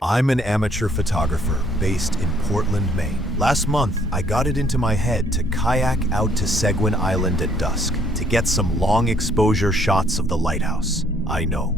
I'm an amateur photographer based in Portland, Maine. Last month, I got it into my head to kayak out to Seguin Island at dusk to get some long exposure shots of the lighthouse. I know,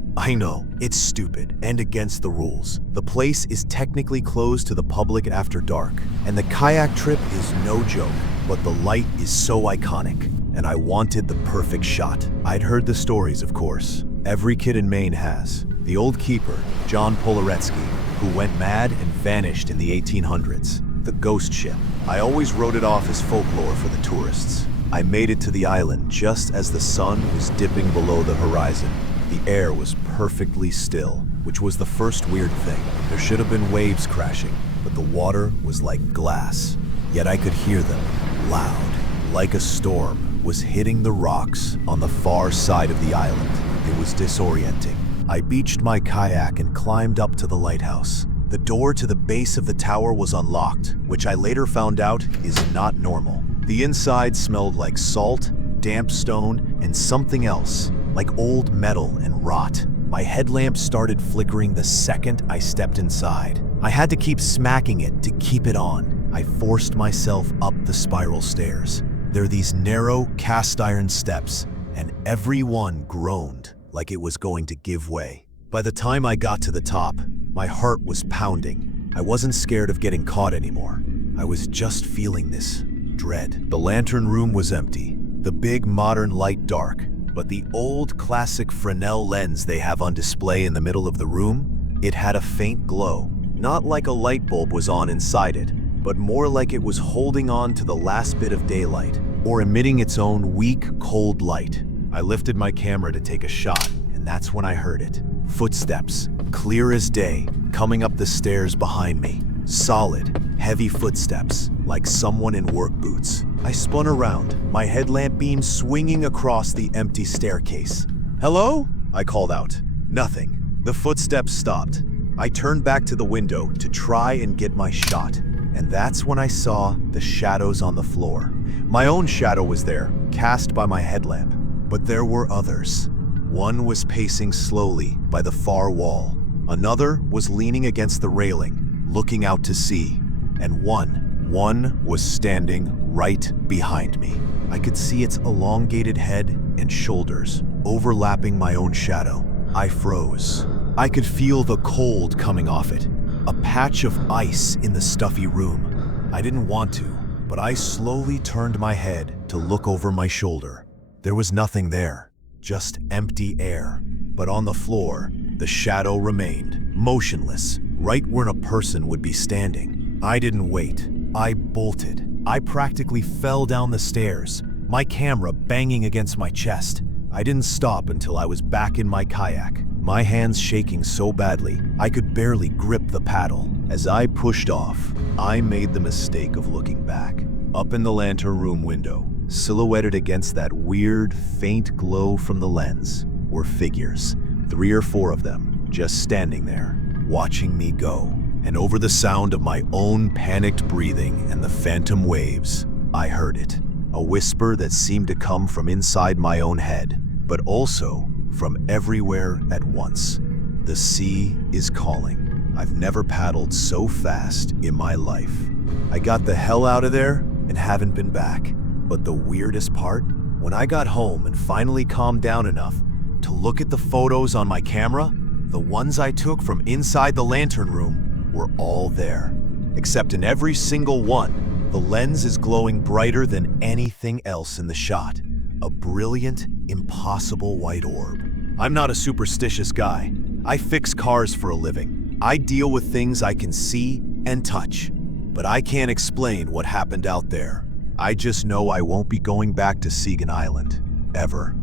it's stupid and against the rules. The place is technically closed to the public after dark, and the kayak trip is no joke, but the light is so iconic, and I wanted the perfect shot. I'd heard the stories, of course. Every kid in Maine has. The old keeper, John Polaretsky, who went mad and vanished in the 1800s. The ghost ship. I always wrote it off as folklore for the tourists. I made it to the island just as the sun was dipping below the horizon. The air was perfectly still, which was the first weird thing. There should have been waves crashing, but the water was like glass. Yet I could hear them, loud, like a storm was hitting the rocks on the far side of the island. It was disorienting. I beached my kayak and climbed up to the lighthouse. The door to the base of the tower was unlocked, which I later found out is not normal. The inside smelled like salt, damp stone, and something else, like old metal and rot. My headlamp started flickering the second I stepped inside. I had to keep smacking it to keep it on. I forced myself up the spiral stairs. There are these narrow cast iron steps, and every one groaned like it was going to give way. By the time I got to the top, my heart was pounding. I wasn't scared of getting caught anymore. I was just feeling this dread. The lantern room was empty, the big modern light dark, but the old classic Fresnel lens they have on display in the middle of the room, it had a faint glow. Not like a light bulb was on inside it, but more like it was holding on to the last bit of daylight, or emitting its own weak, cold light. I lifted my camera to take a shot, and that's when I heard it. Footsteps, clear as day, coming up the stairs behind me. Solid, heavy footsteps, like someone in work boots. I spun around, my headlamp beam swinging across the empty staircase. "Hello?" I called out. Nothing. The footsteps stopped. I turned back to the window to try and get my shot, and that's when I saw the shadows on the floor. My own shadow was there, cast by my headlamp. But there were others. One was pacing slowly by the far wall. Another was leaning against the railing, looking out to sea. And one was standing right behind me. I could see its elongated head and shoulders, overlapping my own shadow. I froze. I could feel the cold coming off it, a patch of ice in the stuffy room. I didn't want to, but I slowly turned my head to look over my shoulder. There was nothing there, just empty air. But on the floor, the shadow remained, motionless, right where a person would be standing. I didn't wait. I bolted. I practically fell down the stairs, my camera banging against my chest. I didn't stop until I was back in my kayak, my hands shaking so badly I could barely grip the paddle. As I pushed off, I made the mistake of looking back. Up in the lantern room window, silhouetted against that weird, faint glow from the lens, were figures, 3 or 4 of them, just standing there, watching me go. And over the sound of my own panicked breathing and the phantom waves, I heard it. A whisper that seemed to come from inside my own head, but also from everywhere at once. The sea is calling. I've never paddled so fast in my life. I got the hell out of there and haven't been back. But the weirdest part, when I got home and finally calmed down enough to look at the photos on my camera, the ones I took from inside the lantern room were all there. Except in every single one, the lens is glowing brighter than anything else in the shot. A brilliant, impossible white orb. I'm not a superstitious guy. I fix cars for a living. I deal with things I can see and touch. But I can't explain what happened out there. I just know I won't be going back to Seguin Island, ever.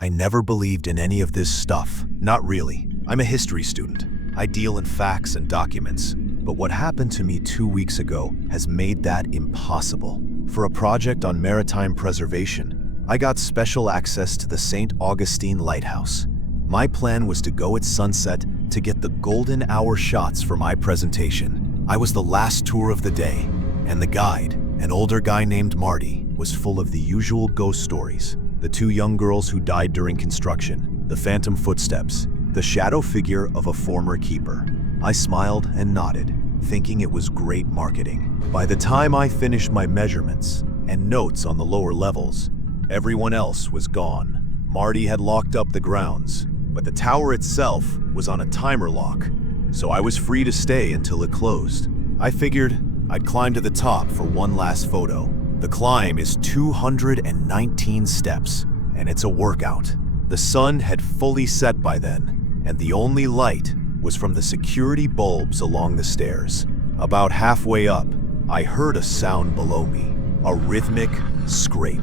I never believed in any of this stuff. Not really. I'm a history student. I deal in facts and documents. But what happened to me 2 weeks ago has made that impossible. For a project on maritime preservation, I got special access to the St. Augustine Lighthouse. My plan was to go at sunset to get the golden hour shots for my presentation. I was the last tour of the day, and the guide, an older guy named Marty, was full of the usual ghost stories. The two young girls who died during construction, the phantom footsteps, the shadow figure of a former keeper. I smiled and nodded, thinking it was great marketing. By the time I finished my measurements and notes on the lower levels, everyone else was gone. Marty had locked up the grounds, but the tower itself was on a timer lock, so I was free to stay until it closed. I figured I'd climb to the top for one last photo. The climb is 219 steps, and it's a workout. The sun had fully set by then, and the only light was from the security bulbs along the stairs. About halfway up, I heard a sound below me, a rhythmic scrape,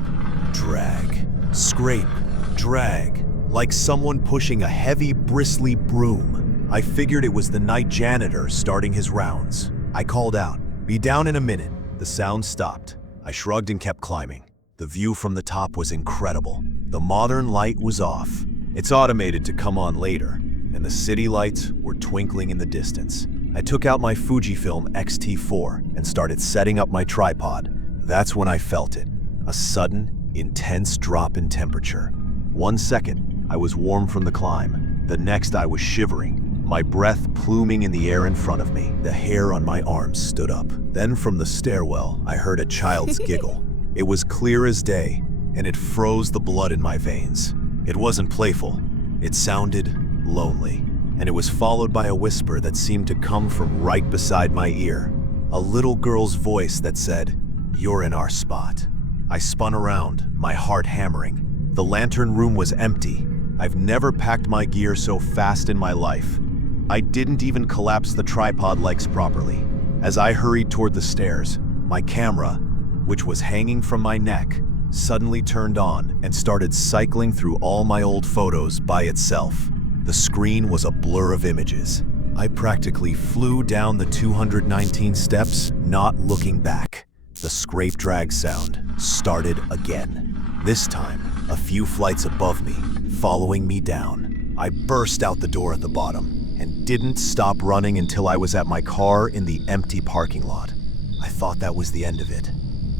drag, scrape, drag, like someone pushing a heavy, bristly broom. I figured it was the night janitor starting his rounds. I called out, "Be down in a minute." The sound stopped. I shrugged and kept climbing. The view from the top was incredible. The modern light was off. It's automated to come on later, and the city lights were twinkling in the distance. I took out my Fujifilm X-T4 and started setting up my tripod. That's when I felt it, a sudden, intense drop in temperature. 1 second, I was warm from the climb. The next, I was shivering, my breath pluming in the air in front of me. The hair on my arms stood up. Then from the stairwell, I heard a child's giggle. It was clear as day, and it froze the blood in my veins. It wasn't playful. It sounded lonely, and it was followed by a whisper that seemed to come from right beside my ear. A little girl's voice that said, "You're in our spot." I spun around, my heart hammering. The lantern room was empty. I've never packed my gear so fast in my life. I didn't even collapse the tripod legs properly. As I hurried toward the stairs, my camera, which was hanging from my neck, suddenly turned on and started cycling through all my old photos by itself. The screen was a blur of images. I practically flew down the 219 steps, not looking back. The scrape drag sound started again. This time, a few flights above me, following me down. I burst out the door at the bottom and didn't stop running until I was at my car in the empty parking lot. I thought that was the end of it.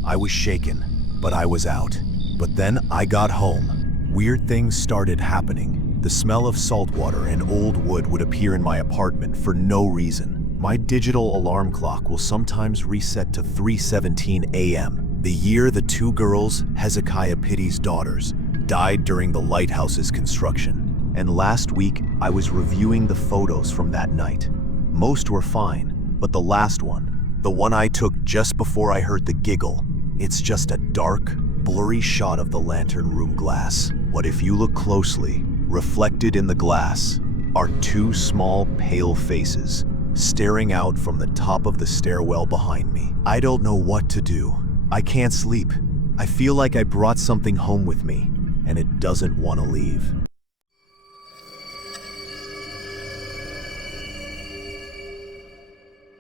I was shaken, but I was out. But then I got home. Weird things started happening. The smell of salt water and old wood would appear in my apartment for no reason. My digital alarm clock will sometimes reset to 3:17 a.m., the year the two girls, Hezekiah Pitty's daughters, died during the Lighthouse's construction. And last week, I was reviewing the photos from that night. Most were fine, but the last one, the one I took just before I heard the giggle, it's just a dark, blurry shot of the lantern room glass. But if you look closely, reflected in the glass are two small, pale faces staring out from the top of the stairwell behind me. I don't know what to do. I can't sleep. I feel like I brought something home with me, and it doesn't want to leave.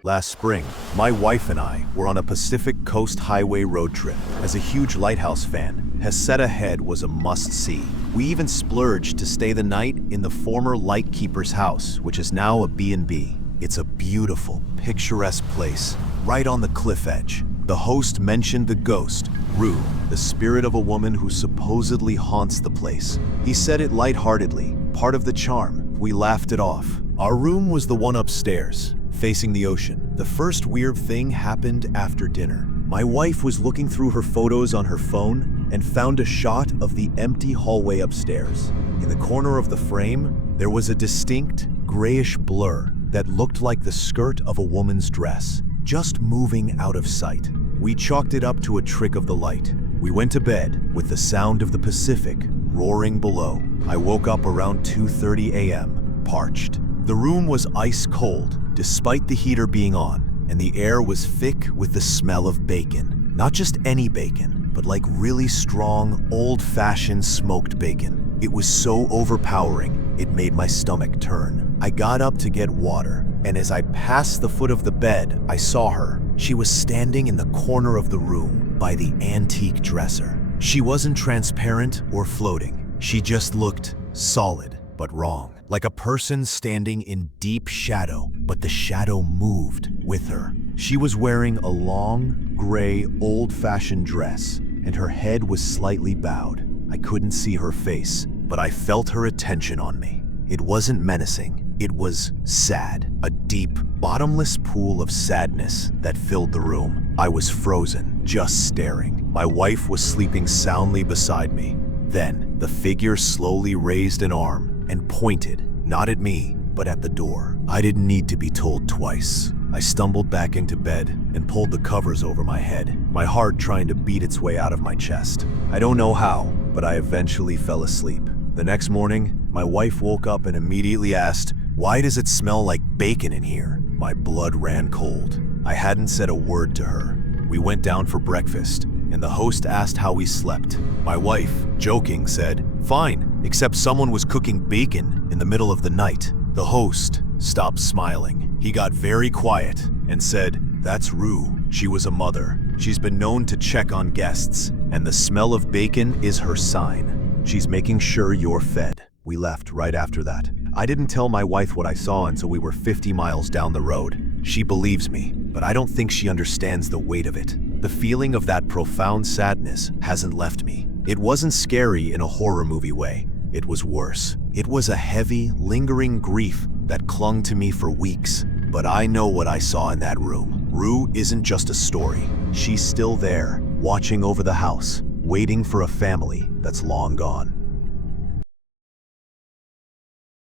Last spring, my wife and I were on a Pacific Coast Highway road trip. As a huge Lighthouse fan, Heceta Head was a must-see. We even splurged to stay the night in the former lightkeeper's house, which is now a B&B. It's a beautiful, picturesque place, right on the cliff edge. The host mentioned the ghost, Rue, the spirit of a woman who supposedly haunts the place. He said it lightheartedly, part of the charm. We laughed it off. Our room was the one upstairs, facing the ocean. The first weird thing happened after dinner. My wife was looking through her photos on her phone and found a shot of the empty hallway upstairs. In the corner of the frame, there was a distinct, grayish blur that looked like the skirt of a woman's dress, just moving out of sight. We chalked it up to a trick of the light. We went to bed with the sound of the Pacific roaring below. I woke up around 2:30 a.m., parched. The room was ice cold, despite the heater being on, and the air was thick with the smell of bacon. Not just any bacon, but like really strong, old-fashioned smoked bacon. It was so overpowering, it made my stomach turn. I got up to get water, and as I passed the foot of the bed, I saw her. She was standing in the corner of the room by the antique dresser. She wasn't transparent or floating. She just looked solid, but wrong. Like a person standing in deep shadow, but the shadow moved with her. She was wearing a long, gray, old-fashioned dress, and her head was slightly bowed. I couldn't see her face, but I felt her attention on me. It wasn't menacing. It was sad. A deep, bottomless pool of sadness that filled the room. I was frozen, just staring. My wife was sleeping soundly beside me. Then, the figure slowly raised an arm and pointed, not at me, but at the door. I didn't need to be told twice. I stumbled back into bed and pulled the covers over my head, my heart trying to beat its way out of my chest. I don't know how, but I eventually fell asleep. The next morning, my wife woke up and immediately asked, "Why does it smell like bacon in here?" My blood ran cold. I hadn't said a word to her. We went down for breakfast, and the host asked how we slept. My wife, joking, said, "Fine, except someone was cooking bacon in the middle of the night." The host stopped smiling. He got very quiet and said, "That's Rue. She was a mother. She's been known to check on guests, and the smell of bacon is her sign. She's making sure you're fed." We left right after that. I didn't tell my wife what I saw until we were 50 miles down the road. She believes me, but I don't think she understands the weight of it. The feeling of that profound sadness hasn't left me. It wasn't scary in a horror movie way. It was worse. It was a heavy, lingering grief that clung to me for weeks. But I know what I saw in that room. Rue isn't just a story. She's still there, watching over the house, waiting for a family that's long gone.